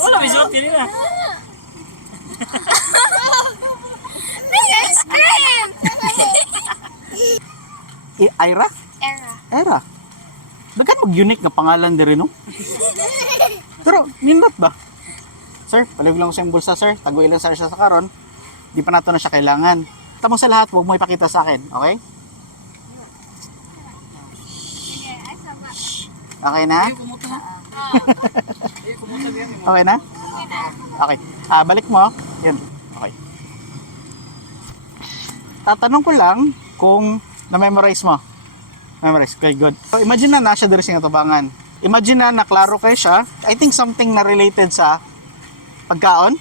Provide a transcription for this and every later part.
Wala, may suot yun na. Ice cream! Ira? Era. Era. Dagan mag-unique na pangalan diri no? Pero, nindot ba? Sir, palig lang ko sa bulsa, sir. Tago ilang sir siya sa karon. Di pa nato na siya kailangan. Tamo sa lahat, huwag mo ipakita sa akin, okay? Okay na? Okay na? Okay. Balik mo. Yan. Okay. Tatanong ko lang kung na-memorize mo. Memorize. Okay, good. So, imagine na nasa diri sa tubangan. Imagine na naklaro kayo siya. I think something na related sa pagkaon.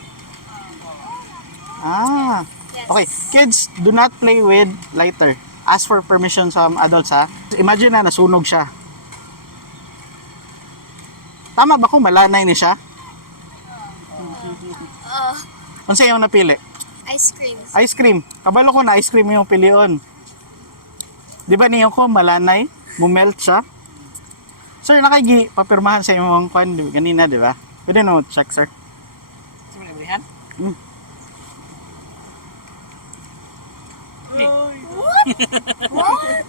Okay. Kids, do not play with lighter. Ask for permission sa adults, ha. Imagine na nasunog siya. Tama ba kung malanay ni siya? Ano sa iyong napili? Ice cream. Ice cream. Kabalo ko na ice cream yung pilion. Di ba niyo ko malanay? Mumelt siya? Sir, nakagi papirmahan sa imong kwan kanina, di ba? Pwede no check, sir. Sino na berihan? What?